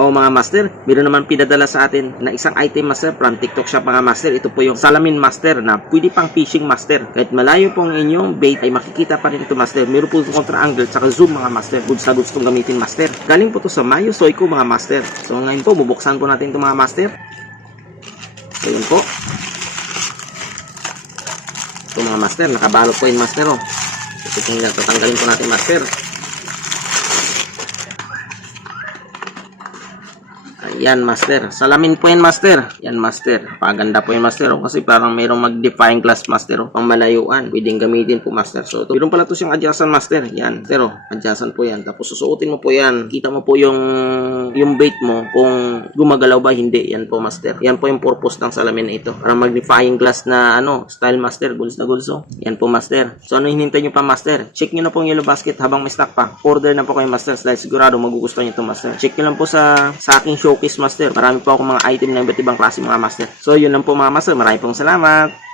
O mga master, meron naman pinadala sa atin na isang item master from TikTok shop mga master. Ito po yung salamin master na pwede pang fishing master. Kahit malayo po ang inyong bait ay makikita pa rin ito master. Meron po itong contra angle at zoom mga master. Goods na goods itong gamitin master. Galing po ito sa Mayo Soico mga master. So ngayon po bubuksan po natin ito mga master. So yun po. Ito mga master, nakabalot po yung master oh. So tatanggalin po natin master. Ayan master, salamin po yan master. Yan master, paganda po yan master oh. Kasi parang mayroong mag-define glass master oh. Pang malayuan, pwedeng gamitin po master. So ito, meron pala ito siyang adjacent master. Yan, pero adjacent po yan. Tapos susuotin mo po yan. Kita mo po yung bait mo kung gumagalaw ba hindi. Yan po master. Yan po yung purpose ng salamin na ito. Para magnifying glass na style master, goods na goods oh. Yan po master. So ano hinintay nyo pa master? Check nyo na po yung yellow basket habang may stock pa. Order na po kayo master dahil sigurado magugustuhan nyo ito master. Check nyo lang po sa aking showcase master. Marami po ako mga item na iba't ibang klase mga master. So yun lang po mga master. Marami pong salamat.